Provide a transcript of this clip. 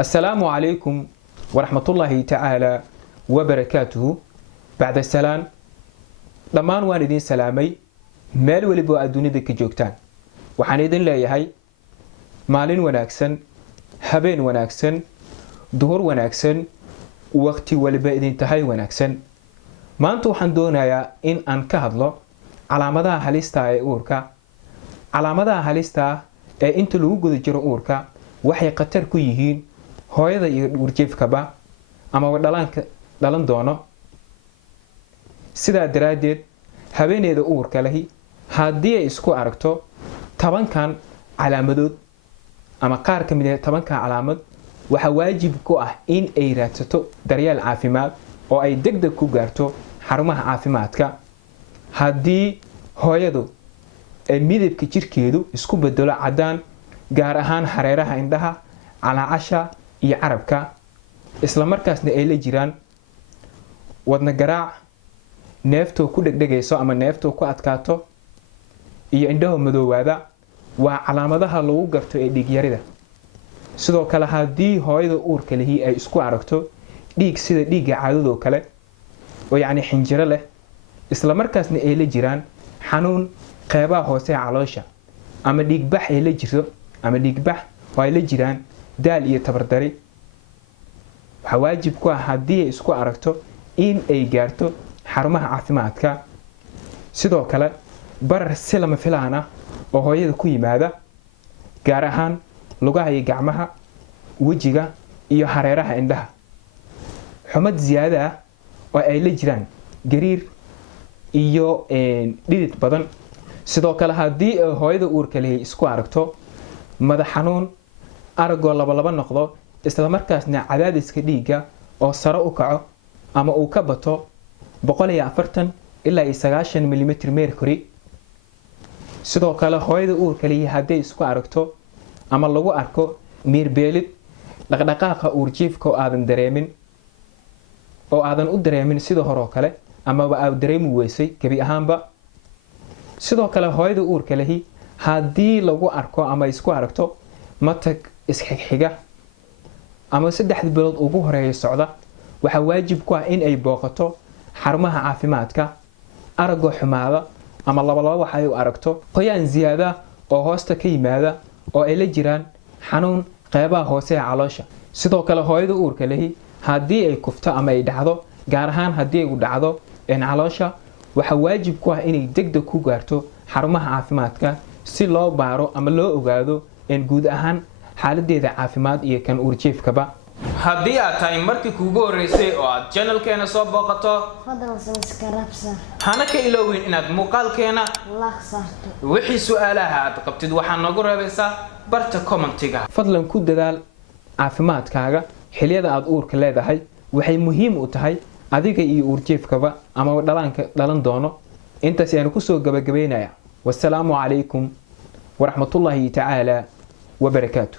السلام عليكم ورحمة الله تعالى وبركاته. بعد السلام دمان والدين سلامي مال ولبو الدنيا ذيك جوكتان وحنيدن لا يهي مالين وناكسن هبين وناكسن ظهور وناكسن وقتي ولبا إذن تهي وناكسن ما أنتو حندونا يا إن أنكهضلو على مدى هلستا أي أوركا على مدى هلستا أي إنتو لوغو ذي جرو أوركا waxay qatar ku yihiin hooyada iyo urjeefkaba ama dhalan doono sida daraadeed habeeneeda uurka lahi hadii ay isku aragto 10kan calaamadood ama qaar ka mid ah 10kan calaamad waxa waajib ku ah in ay raadsato daryeel caafimaad oo ay degdeg ku gaarto xarumaha caafimaadka hadii hooyadu ay midabka jirkeedu isku bedelo cadaan gaar ahaan hareeraha indhaha calaacasha iyo carabka isla markaasna ay la jiraan wadna garaac neefto ku dhegdhegayso ama neefto ku adkaato iyo indhaha madoowaada waa calaamadaha lagu garto ee dhiig yarida sidoo kale hadii hooyada uurka leh ay isku aragto dhiig sida dhiiga caadado kale oo yaani xinjiro leh isla markaasna ay la jiraan xanuun qeybaha hoose caloosha ama dhiig bax ay la jirto ama dhiigbax oo ay la jiraan daal iyo tabardari waxa waajib ku ah hadii ay isku aragto in ay gaarto xarumaha caafimaadka sidoo kale barar si lama filaan ah oo hooyada ku yimaada gaar ahaan lugaha iyo gacmaha wajiga iyo hareeraha indhaha xumad ziyaada ah oo ay la jiraan gariir iyo dhidid badan sidoo kale hadii hooyada uurka leh isku aragto madax xanuun aragoo laba noqdo isla markaasna cadaadiska dhiiga oo sare u kaco ama uu ka bato 140 ilaa 90 mm mercury sidoo kale hooyada uurka leh hadii isku aragto ama lagu arko miirbeelid dhaqdhaqaaqa uurjiifka oo aadan u dareemin sida hore kale ama aad dareemi weysay gabi ahaanba sidoo kale hooyada uurka leh hadii lagu arko ama isku aragto matag isxigxiga ama 3 bilood ugu horeeya socda waxa waajib ku ah in ay booqato xarumaha caafimaadka arago xumaada ama laba waxa ay u aragto qoyaan ziyaada oo hoosta ka yimaada oo ay la jiraan xanuun qeybaha hoose ee caloosha sidoo kale hooyada uurka leh hadii ay kufto ama ay dhacdo gaar ahaan hadii ay u dhacdo caloosha waxa waajib ku ah inay degdeg ku gaarto xarumaha caafimaadka si loo baaro ama loo ogaado in guud ahaan xaaladeeda caafimaad iyo kan uurjeefkaba hadii aad tahay markii kuugu horeysay oo aad channelkeena soo booqato fadlan subscribe sar hana ka ilowin inaad muuqaalkeena like saarto wixii su'aalaha aad qabtid waxaa nagu reebaysaa barta commentiga fadlan ku dadaal caafimaadkaaga xiliyada aad uurka leedahay waxay muhiim u tahay adiga iyo uurjeefkaba ama dhalan doono intaas ayaan ku soo gabagabeynaya والسلام عليكم ورحمة الله تعالى وبركاته.